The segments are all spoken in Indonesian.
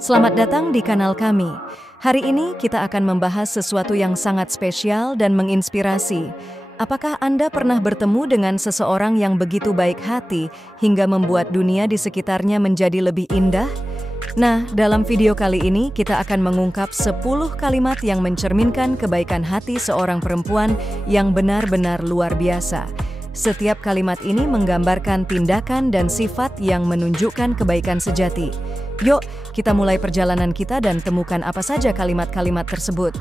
Selamat datang di kanal kami. Hari ini kita akan membahas sesuatu yang sangat spesial dan menginspirasi. Apakah Anda pernah bertemu dengan seseorang yang begitu baik hati hingga membuat dunia di sekitarnya menjadi lebih indah? Nah, dalam video kali ini kita akan mengungkap 10 kalimat yang mencerminkan kebaikan hati seorang perempuan yang benar-benar luar biasa. Setiap kalimat ini menggambarkan tindakan dan sifat yang menunjukkan kebaikan sejati. Yuk, kita mulai perjalanan kita dan temukan apa saja kalimat-kalimat tersebut.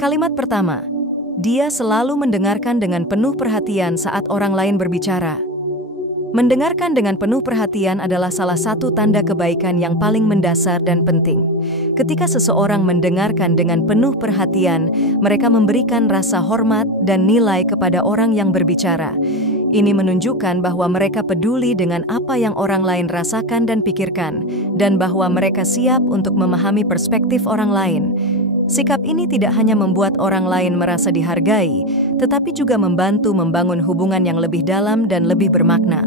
Kalimat pertama, dia selalu mendengarkan dengan penuh perhatian saat orang lain berbicara. Mendengarkan dengan penuh perhatian adalah salah satu tanda kebaikan yang paling mendasar dan penting. Ketika seseorang mendengarkan dengan penuh perhatian, mereka memberikan rasa hormat dan nilai kepada orang yang berbicara. Ini menunjukkan bahwa mereka peduli dengan apa yang orang lain rasakan dan pikirkan, dan bahwa mereka siap untuk memahami perspektif orang lain. Sikap ini tidak hanya membuat orang lain merasa dihargai, tetapi juga membantu membangun hubungan yang lebih dalam dan lebih bermakna.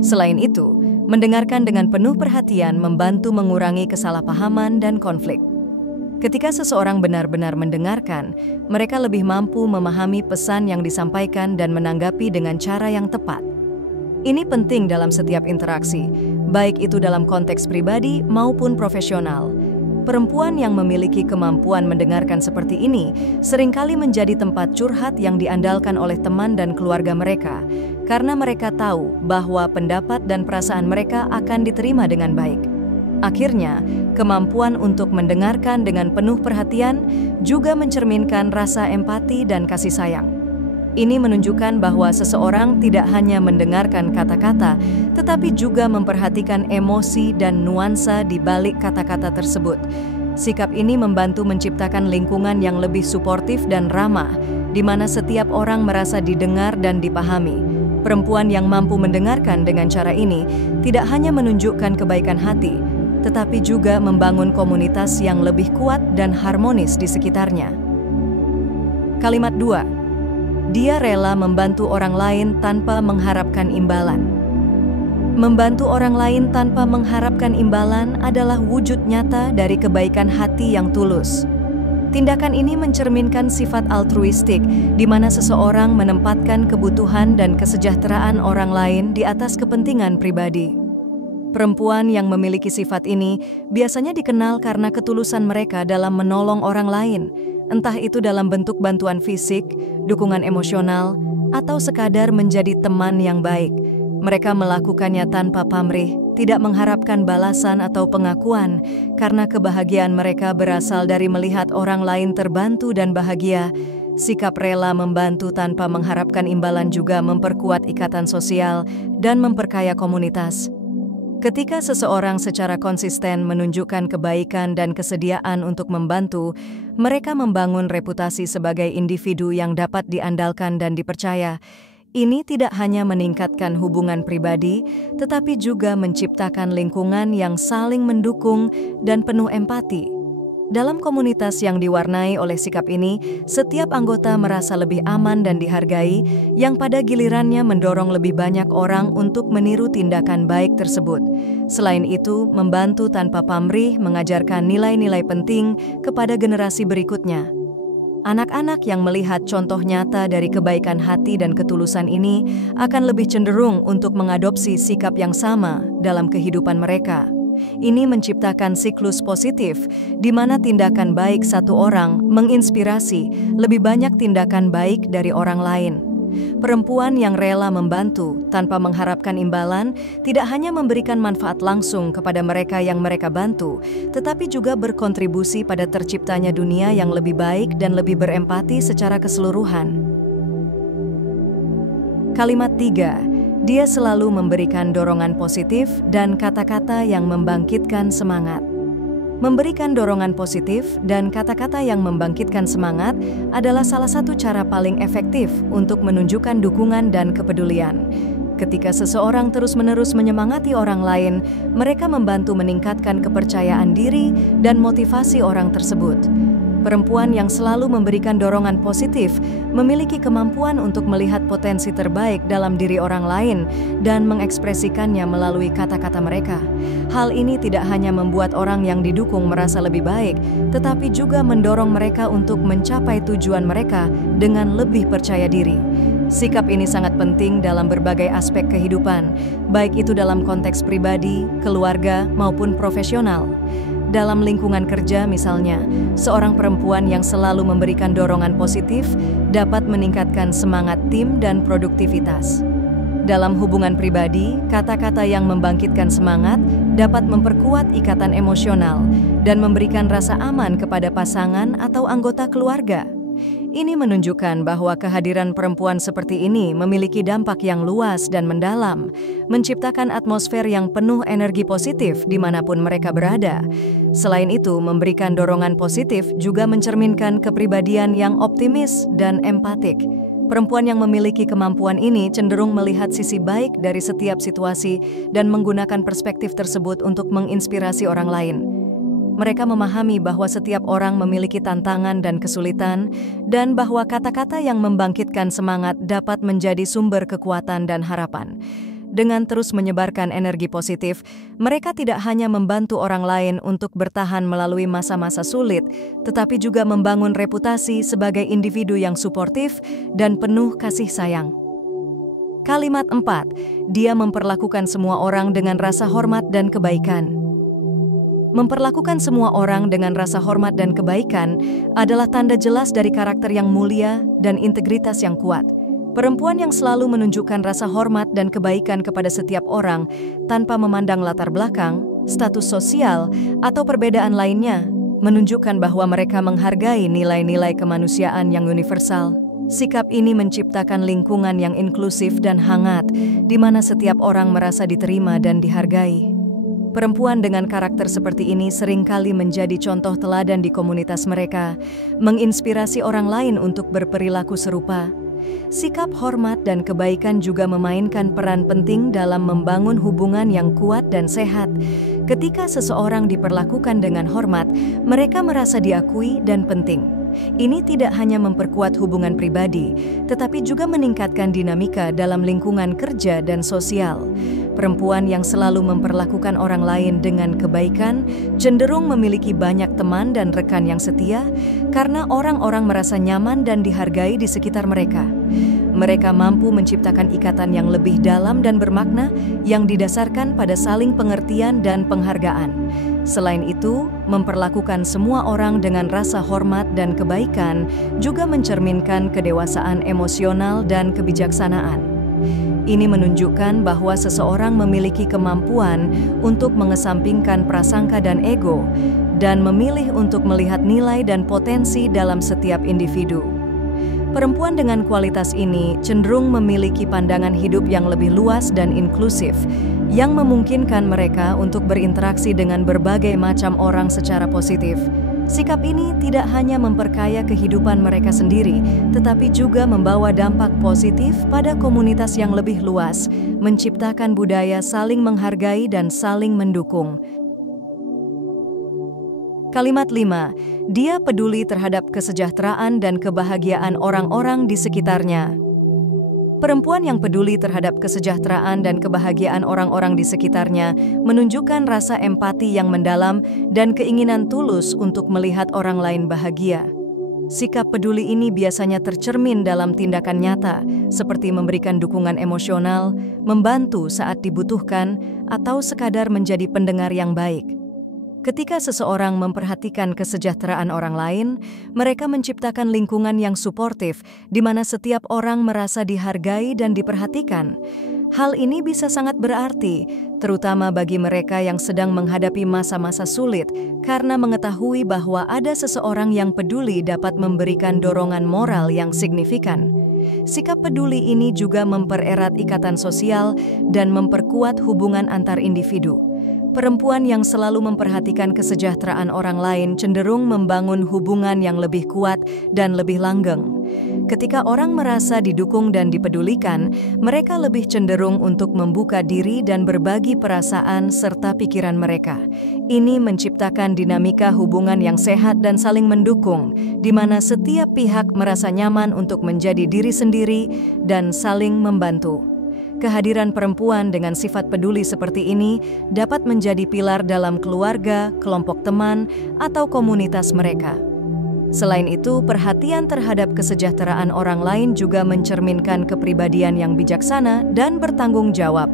Selain itu, mendengarkan dengan penuh perhatian membantu mengurangi kesalahpahaman dan konflik. Ketika seseorang benar-benar mendengarkan, mereka lebih mampu memahami pesan yang disampaikan dan menanggapi dengan cara yang tepat. Ini penting dalam setiap interaksi, baik itu dalam konteks pribadi maupun profesional. Perempuan yang memiliki kemampuan mendengarkan seperti ini seringkali menjadi tempat curhat yang diandalkan oleh teman dan keluarga mereka, karena mereka tahu bahwa pendapat dan perasaan mereka akan diterima dengan baik. Akhirnya, kemampuan untuk mendengarkan dengan penuh perhatian juga mencerminkan rasa empati dan kasih sayang. Ini menunjukkan bahwa seseorang tidak hanya mendengarkan kata-kata, tetapi juga memperhatikan emosi dan nuansa di balik kata-kata tersebut. Sikap ini membantu menciptakan lingkungan yang lebih suportif dan ramah, di mana setiap orang merasa didengar dan dipahami. Perempuan yang mampu mendengarkan dengan cara ini tidak hanya menunjukkan kebaikan hati, tetapi juga membangun komunitas yang lebih kuat dan harmonis di sekitarnya. Kalimat 2. Dia rela membantu orang lain tanpa mengharapkan imbalan. Membantu orang lain tanpa mengharapkan imbalan adalah wujud nyata dari kebaikan hati yang tulus. Tindakan ini mencerminkan sifat altruistik, di mana seseorang menempatkan kebutuhan dan kesejahteraan orang lain di atas kepentingan pribadi. Perempuan yang memiliki sifat ini biasanya dikenal karena ketulusan mereka dalam menolong orang lain, entah itu dalam bentuk bantuan fisik, dukungan emosional, atau sekadar menjadi teman yang baik. Mereka melakukannya tanpa pamrih, tidak mengharapkan balasan atau pengakuan, karena kebahagiaan mereka berasal dari melihat orang lain terbantu dan bahagia. Sikap rela membantu tanpa mengharapkan imbalan juga memperkuat ikatan sosial dan memperkaya komunitas. Ketika seseorang secara konsisten menunjukkan kebaikan dan kesediaan untuk membantu, mereka membangun reputasi sebagai individu yang dapat diandalkan dan dipercaya. Ini tidak hanya meningkatkan hubungan pribadi, tetapi juga menciptakan lingkungan yang saling mendukung dan penuh empati. Dalam komunitas yang diwarnai oleh sikap ini, setiap anggota merasa lebih aman dan dihargai, yang pada gilirannya mendorong lebih banyak orang untuk meniru tindakan baik tersebut. Selain itu, membantu tanpa pamrih mengajarkan nilai-nilai penting kepada generasi berikutnya. Anak-anak yang melihat contoh nyata dari kebaikan hati dan ketulusan ini akan lebih cenderung untuk mengadopsi sikap yang sama dalam kehidupan mereka. Ini menciptakan siklus positif, di mana tindakan baik satu orang menginspirasi lebih banyak tindakan baik dari orang lain. Perempuan yang rela membantu tanpa mengharapkan imbalan tidak hanya memberikan manfaat langsung kepada mereka yang mereka bantu, tetapi juga berkontribusi pada terciptanya dunia yang lebih baik dan lebih berempati secara keseluruhan. Kalimat 3. Dia selalu memberikan dorongan positif dan kata-kata yang membangkitkan semangat. Memberikan dorongan positif dan kata-kata yang membangkitkan semangat adalah salah satu cara paling efektif untuk menunjukkan dukungan dan kepedulian. Ketika seseorang terus-menerus menyemangati orang lain, mereka membantu meningkatkan kepercayaan diri dan motivasi orang tersebut. Perempuan yang selalu memberikan dorongan positif memiliki kemampuan untuk melihat potensi terbaik dalam diri orang lain dan mengekspresikannya melalui kata-kata mereka. Hal ini tidak hanya membuat orang yang didukung merasa lebih baik, tetapi juga mendorong mereka untuk mencapai tujuan mereka dengan lebih percaya diri. Sikap ini sangat penting dalam berbagai aspek kehidupan, baik itu dalam konteks pribadi, keluarga, maupun profesional. Dalam lingkungan kerja misalnya, seorang perempuan yang selalu memberikan dorongan positif dapat meningkatkan semangat tim dan produktivitas. Dalam hubungan pribadi, kata-kata yang membangkitkan semangat dapat memperkuat ikatan emosional dan memberikan rasa aman kepada pasangan atau anggota keluarga. Ini menunjukkan bahwa kehadiran perempuan seperti ini memiliki dampak yang luas dan mendalam, menciptakan atmosfer yang penuh energi positif dimanapun mereka berada. Selain itu, memberikan dorongan positif juga mencerminkan kepribadian yang optimis dan empatik. Perempuan yang memiliki kemampuan ini cenderung melihat sisi baik dari setiap situasi dan menggunakan perspektif tersebut untuk menginspirasi orang lain. Mereka memahami bahwa setiap orang memiliki tantangan dan kesulitan, dan bahwa kata-kata yang membangkitkan semangat dapat menjadi sumber kekuatan dan harapan. Dengan terus menyebarkan energi positif, mereka tidak hanya membantu orang lain untuk bertahan melalui masa-masa sulit, tetapi juga membangun reputasi sebagai individu yang suportif dan penuh kasih sayang. Kalimat 4, dia memperlakukan semua orang dengan rasa hormat dan kebaikan. Memperlakukan semua orang dengan rasa hormat dan kebaikan adalah tanda jelas dari karakter yang mulia dan integritas yang kuat. Perempuan yang selalu menunjukkan rasa hormat dan kebaikan kepada setiap orang tanpa memandang latar belakang, status sosial, atau perbedaan lainnya, menunjukkan bahwa mereka menghargai nilai-nilai kemanusiaan yang universal. Sikap ini menciptakan lingkungan yang inklusif dan hangat, di mana setiap orang merasa diterima dan dihargai. Perempuan dengan karakter seperti ini seringkali menjadi contoh teladan di komunitas mereka, menginspirasi orang lain untuk berperilaku serupa. Sikap hormat dan kebaikan juga memainkan peran penting dalam membangun hubungan yang kuat dan sehat. Ketika seseorang diperlakukan dengan hormat, mereka merasa diakui dan penting. Ini tidak hanya memperkuat hubungan pribadi, tetapi juga meningkatkan dinamika dalam lingkungan kerja dan sosial. Perempuan yang selalu memperlakukan orang lain dengan kebaikan cenderung memiliki banyak teman dan rekan yang setia karena orang-orang merasa nyaman dan dihargai di sekitar mereka. Mereka mampu menciptakan ikatan yang lebih dalam dan bermakna yang didasarkan pada saling pengertian dan penghargaan. Selain itu, memperlakukan semua orang dengan rasa hormat dan kebaikan juga mencerminkan kedewasaan emosional dan kebijaksanaan. Ini menunjukkan bahwa seseorang memiliki kemampuan untuk mengesampingkan prasangka dan ego, dan memilih untuk melihat nilai dan potensi dalam setiap individu. Perempuan dengan kualitas ini cenderung memiliki pandangan hidup yang lebih luas dan inklusif, yang memungkinkan mereka untuk berinteraksi dengan berbagai macam orang secara positif. Sikap ini tidak hanya memperkaya kehidupan mereka sendiri, tetapi juga membawa dampak positif pada komunitas yang lebih luas, menciptakan budaya saling menghargai dan saling mendukung. Kalimat 5, dia peduli terhadap kesejahteraan dan kebahagiaan orang-orang di sekitarnya. Perempuan yang peduli terhadap kesejahteraan dan kebahagiaan orang-orang di sekitarnya menunjukkan rasa empati yang mendalam dan keinginan tulus untuk melihat orang lain bahagia. Sikap peduli ini biasanya tercermin dalam tindakan nyata, seperti memberikan dukungan emosional, membantu saat dibutuhkan, atau sekadar menjadi pendengar yang baik. Ketika seseorang memperhatikan kesejahteraan orang lain, mereka menciptakan lingkungan yang suportif di mana setiap orang merasa dihargai dan diperhatikan. Hal ini bisa sangat berarti, terutama bagi mereka yang sedang menghadapi masa-masa sulit, karena mengetahui bahwa ada seseorang yang peduli dapat memberikan dorongan moral yang signifikan. Sikap peduli ini juga mempererat ikatan sosial dan memperkuat hubungan antar individu. Perempuan yang selalu memperhatikan kesejahteraan orang lain cenderung membangun hubungan yang lebih kuat dan lebih langgeng. Ketika orang merasa didukung dan dipedulikan, mereka lebih cenderung untuk membuka diri dan berbagi perasaan serta pikiran mereka. Ini menciptakan dinamika hubungan yang sehat dan saling mendukung, di mana setiap pihak merasa nyaman untuk menjadi diri sendiri dan saling membantu. Kehadiran perempuan dengan sifat peduli seperti ini dapat menjadi pilar dalam keluarga, kelompok teman, atau komunitas mereka. Selain itu, perhatian terhadap kesejahteraan orang lain juga mencerminkan kepribadian yang bijaksana dan bertanggung jawab.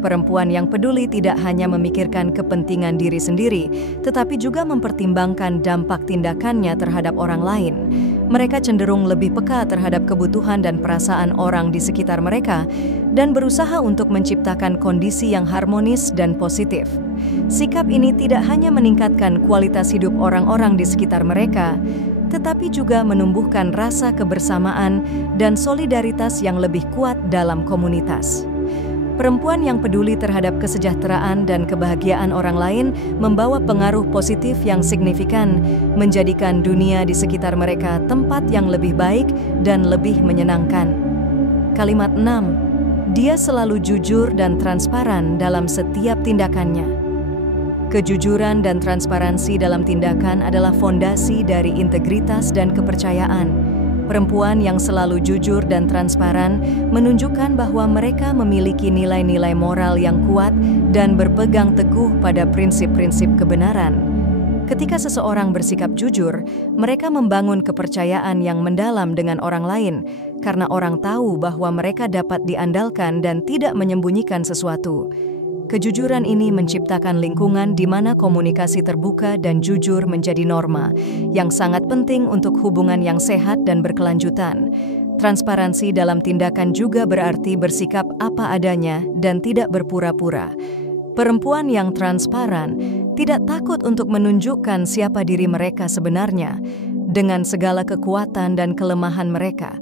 Perempuan yang peduli tidak hanya memikirkan kepentingan diri sendiri, tetapi juga mempertimbangkan dampak tindakannya terhadap orang lain. Mereka cenderung lebih peka terhadap kebutuhan dan perasaan orang di sekitar mereka dan berusaha untuk menciptakan kondisi yang harmonis dan positif. Sikap ini tidak hanya meningkatkan kualitas hidup orang-orang di sekitar mereka, tetapi juga menumbuhkan rasa kebersamaan dan solidaritas yang lebih kuat dalam komunitas. Perempuan yang peduli terhadap kesejahteraan dan kebahagiaan orang lain membawa pengaruh positif yang signifikan, menjadikan dunia di sekitar mereka tempat yang lebih baik dan lebih menyenangkan. Kalimat 6. Dia selalu jujur dan transparan dalam setiap tindakannya. Kejujuran dan transparansi dalam tindakan adalah fondasi dari integritas dan kepercayaan. Perempuan yang selalu jujur dan transparan menunjukkan bahwa mereka memiliki nilai-nilai moral yang kuat dan berpegang teguh pada prinsip-prinsip kebenaran. Ketika seseorang bersikap jujur, mereka membangun kepercayaan yang mendalam dengan orang lain, karena orang tahu bahwa mereka dapat diandalkan dan tidak menyembunyikan sesuatu. Kejujuran ini menciptakan lingkungan di mana komunikasi terbuka dan jujur menjadi norma, yang sangat penting untuk hubungan yang sehat dan berkelanjutan. Transparansi dalam tindakan juga berarti bersikap apa adanya dan tidak berpura-pura. Perempuan yang transparan tidak takut untuk menunjukkan siapa diri mereka sebenarnya, dengan segala kekuatan dan kelemahan mereka.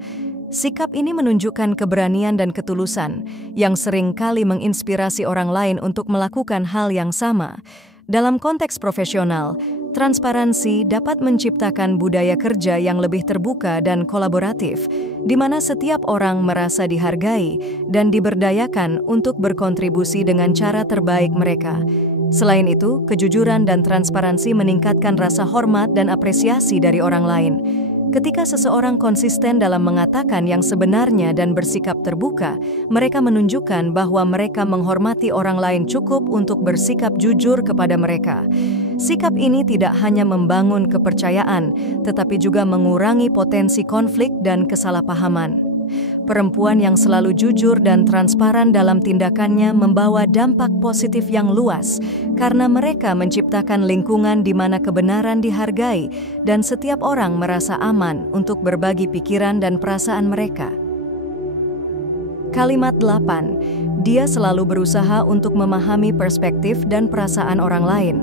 Sikap ini menunjukkan keberanian dan ketulusan yang seringkali menginspirasi orang lain untuk melakukan hal yang sama. Dalam konteks profesional, transparansi dapat menciptakan budaya kerja yang lebih terbuka dan kolaboratif, di mana setiap orang merasa dihargai dan diberdayakan untuk berkontribusi dengan cara terbaik mereka. Selain itu, kejujuran dan transparansi meningkatkan rasa hormat dan apresiasi dari orang lain. Ketika seseorang konsisten dalam mengatakan yang sebenarnya dan bersikap terbuka, mereka menunjukkan bahwa mereka menghormati orang lain cukup untuk bersikap jujur kepada mereka. Sikap ini tidak hanya membangun kepercayaan, tetapi juga mengurangi potensi konflik dan kesalahpahaman. Perempuan yang selalu jujur dan transparan dalam tindakannya membawa dampak positif yang luas karena mereka menciptakan lingkungan di mana kebenaran dihargai dan setiap orang merasa aman untuk berbagi pikiran dan perasaan mereka. Kalimat 8. Dia selalu berusaha untuk memahami perspektif dan perasaan orang lain.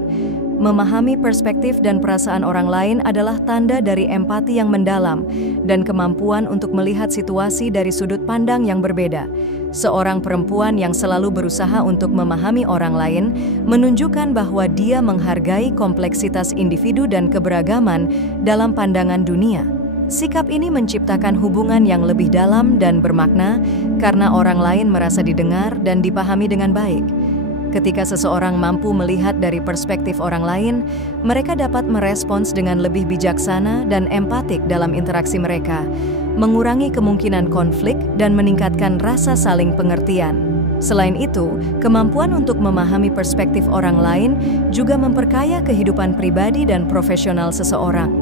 Memahami perspektif dan perasaan orang lain adalah tanda dari empati yang mendalam dan kemampuan untuk melihat situasi dari sudut pandang yang berbeda. Seorang perempuan yang selalu berusaha untuk memahami orang lain menunjukkan bahwa dia menghargai kompleksitas individu dan keberagaman dalam pandangan dunia. Sikap ini menciptakan hubungan yang lebih dalam dan bermakna karena orang lain merasa didengar dan dipahami dengan baik. Ketika seseorang mampu melihat dari perspektif orang lain, mereka dapat merespons dengan lebih bijaksana dan empatik dalam interaksi mereka, mengurangi kemungkinan konflik dan meningkatkan rasa saling pengertian. Selain itu, kemampuan untuk memahami perspektif orang lain juga memperkaya kehidupan pribadi dan profesional seseorang.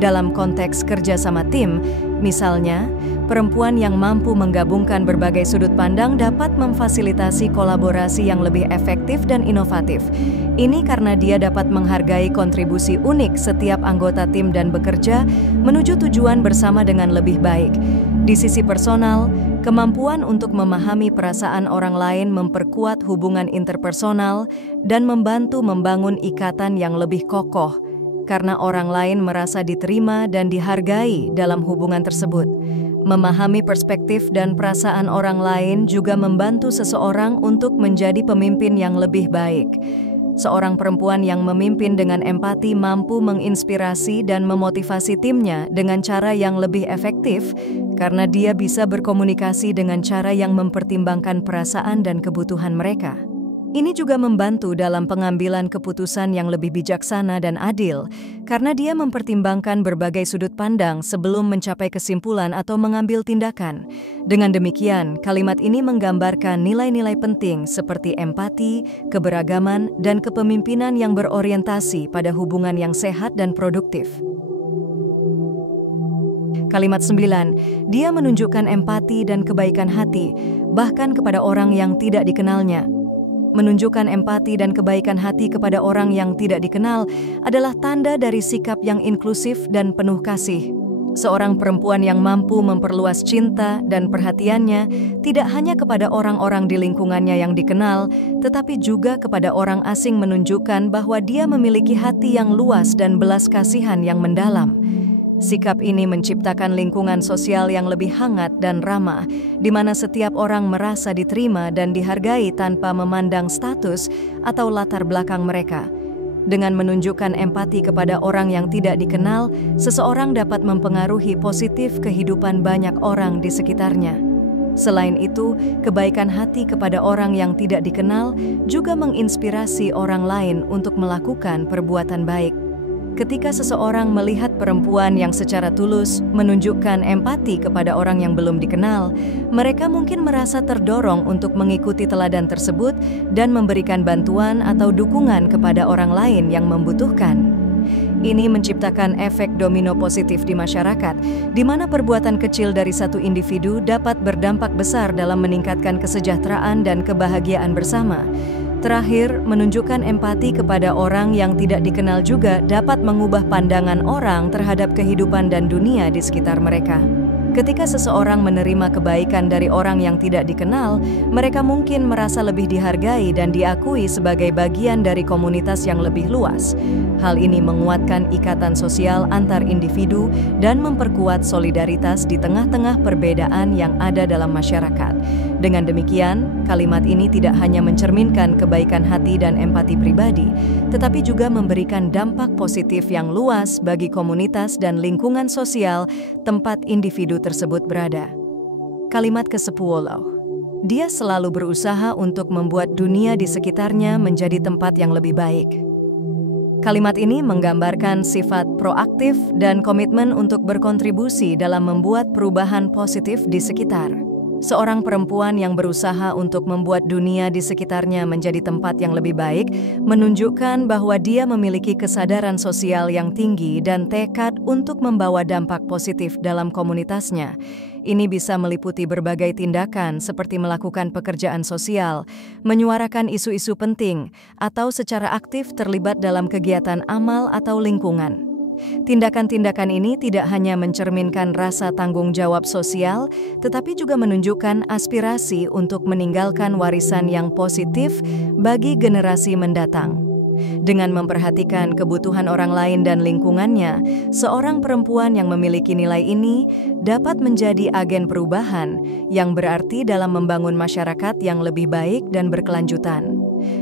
Dalam konteks kerja sama tim, misalnya, perempuan yang mampu menggabungkan berbagai sudut pandang dapat memfasilitasi kolaborasi yang lebih efektif dan inovatif. Ini karena dia dapat menghargai kontribusi unik setiap anggota tim dan bekerja menuju tujuan bersama dengan lebih baik. Di sisi personal, kemampuan untuk memahami perasaan orang lain memperkuat hubungan interpersonal dan membantu membangun ikatan yang lebih kokoh, karena orang lain merasa diterima dan dihargai dalam hubungan tersebut. Memahami perspektif dan perasaan orang lain juga membantu seseorang untuk menjadi pemimpin yang lebih baik. Seorang perempuan yang memimpin dengan empati mampu menginspirasi dan memotivasi timnya dengan cara yang lebih efektif karena dia bisa berkomunikasi dengan cara yang mempertimbangkan perasaan dan kebutuhan mereka. Ini juga membantu dalam pengambilan keputusan yang lebih bijaksana dan adil, karena dia mempertimbangkan berbagai sudut pandang sebelum mencapai kesimpulan atau mengambil tindakan. Dengan demikian, kalimat ini menggambarkan nilai-nilai penting seperti empati, keberagaman, dan kepemimpinan yang berorientasi pada hubungan yang sehat dan produktif. Kalimat 9, dia menunjukkan empati dan kebaikan hati, bahkan kepada orang yang tidak dikenalnya. Menunjukkan empati dan kebaikan hati kepada orang yang tidak dikenal adalah tanda dari sikap yang inklusif dan penuh kasih. Seorang perempuan yang mampu memperluas cinta dan perhatiannya tidak hanya kepada orang-orang di lingkungannya yang dikenal, tetapi juga kepada orang asing, menunjukkan bahwa dia memiliki hati yang luas dan belas kasihan yang mendalam. Sikap ini menciptakan lingkungan sosial yang lebih hangat dan ramah, di mana setiap orang merasa diterima dan dihargai tanpa memandang status atau latar belakang mereka. Dengan menunjukkan empati kepada orang yang tidak dikenal, seseorang dapat mempengaruhi positif kehidupan banyak orang di sekitarnya. Selain itu, kebaikan hati kepada orang yang tidak dikenal juga menginspirasi orang lain untuk melakukan perbuatan baik. Ketika seseorang melihat perempuan yang secara tulus menunjukkan empati kepada orang yang belum dikenal, mereka mungkin merasa terdorong untuk mengikuti teladan tersebut dan memberikan bantuan atau dukungan kepada orang lain yang membutuhkan. Ini menciptakan efek domino positif di masyarakat, di mana perbuatan kecil dari satu individu dapat berdampak besar dalam meningkatkan kesejahteraan dan kebahagiaan bersama. Terakhir, menunjukkan empati kepada orang yang tidak dikenal juga dapat mengubah pandangan orang terhadap kehidupan dan dunia di sekitar mereka. Ketika seseorang menerima kebaikan dari orang yang tidak dikenal, mereka mungkin merasa lebih dihargai dan diakui sebagai bagian dari komunitas yang lebih luas. Hal ini menguatkan ikatan sosial antar individu dan memperkuat solidaritas di tengah-tengah perbedaan yang ada dalam masyarakat. Dengan demikian, kalimat ini tidak hanya mencerminkan kebaikan hati dan empati pribadi, tetapi juga memberikan dampak positif yang luas bagi komunitas dan lingkungan sosial tempat individu tersebut berada. Kalimat ke-10, dia selalu berusaha untuk membuat dunia di sekitarnya menjadi tempat yang lebih baik. Kalimat ini menggambarkan sifat proaktif dan komitmen untuk berkontribusi dalam membuat perubahan positif di sekitar. Seorang perempuan yang berusaha untuk membuat dunia di sekitarnya menjadi tempat yang lebih baik menunjukkan bahwa dia memiliki kesadaran sosial yang tinggi dan tekad untuk membawa dampak positif dalam komunitasnya. Ini bisa meliputi berbagai tindakan seperti melakukan pekerjaan sosial, menyuarakan isu-isu penting, atau secara aktif terlibat dalam kegiatan amal atau lingkungan. Tindakan-tindakan ini tidak hanya mencerminkan rasa tanggung jawab sosial, tetapi juga menunjukkan aspirasi untuk meninggalkan warisan yang positif bagi generasi mendatang. Dengan memperhatikan kebutuhan orang lain dan lingkungannya, seorang perempuan yang memiliki nilai ini dapat menjadi agen perubahan yang berarti dalam membangun masyarakat yang lebih baik dan berkelanjutan.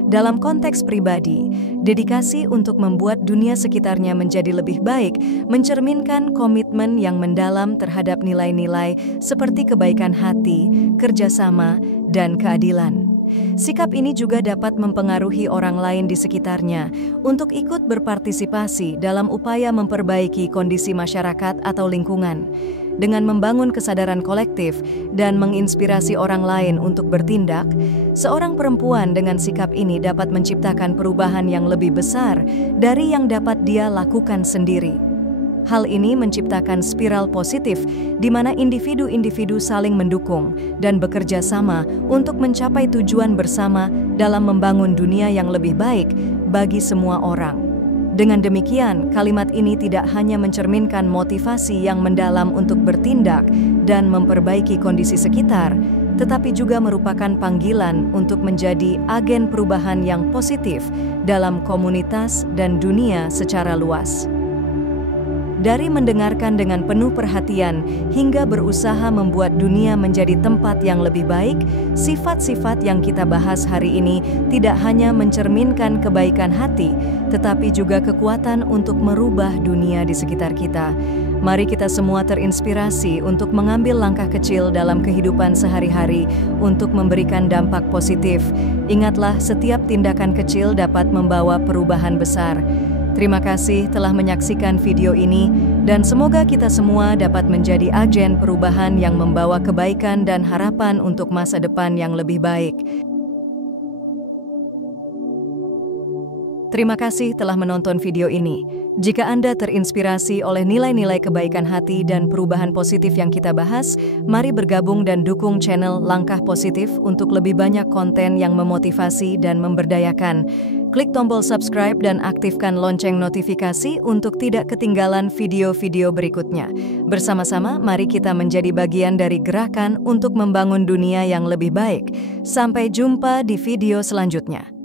Dalam konteks pribadi, dedikasi untuk membuat dunia sekitarnya menjadi lebih baik mencerminkan komitmen yang mendalam terhadap nilai-nilai seperti kebaikan hati, kerjasama, dan keadilan. Sikap ini juga dapat mempengaruhi orang lain di sekitarnya untuk ikut berpartisipasi dalam upaya memperbaiki kondisi masyarakat atau lingkungan. Dengan membangun kesadaran kolektif dan menginspirasi orang lain untuk bertindak, seorang perempuan dengan sikap ini dapat menciptakan perubahan yang lebih besar dari yang dapat dia lakukan sendiri. Hal ini menciptakan spiral positif di mana individu-individu saling mendukung dan bekerja sama untuk mencapai tujuan bersama dalam membangun dunia yang lebih baik bagi semua orang. Dengan demikian, kalimat ini tidak hanya mencerminkan motivasi yang mendalam untuk bertindak dan memperbaiki kondisi sekitar, tetapi juga merupakan panggilan untuk menjadi agen perubahan yang positif dalam komunitas dan dunia secara luas. Dari mendengarkan dengan penuh perhatian hingga berusaha membuat dunia menjadi tempat yang lebih baik, sifat-sifat yang kita bahas hari ini tidak hanya mencerminkan kebaikan hati, tetapi juga kekuatan untuk merubah dunia di sekitar kita. Mari kita semua terinspirasi untuk mengambil langkah kecil dalam kehidupan sehari-hari untuk memberikan dampak positif. Ingatlah, setiap tindakan kecil dapat membawa perubahan besar. Terima kasih telah menyaksikan video ini, dan semoga kita semua dapat menjadi agen perubahan yang membawa kebaikan dan harapan untuk masa depan yang lebih baik. Terima kasih telah menonton video ini. Jika Anda terinspirasi oleh nilai-nilai kebaikan hati dan perubahan positif yang kita bahas, mari bergabung dan dukung channel Langkah Positif untuk lebih banyak konten yang memotivasi dan memberdayakan. Klik tombol subscribe dan aktifkan lonceng notifikasi untuk tidak ketinggalan video-video berikutnya. Bersama-sama, mari kita menjadi bagian dari gerakan untuk membangun dunia yang lebih baik. Sampai jumpa di video selanjutnya.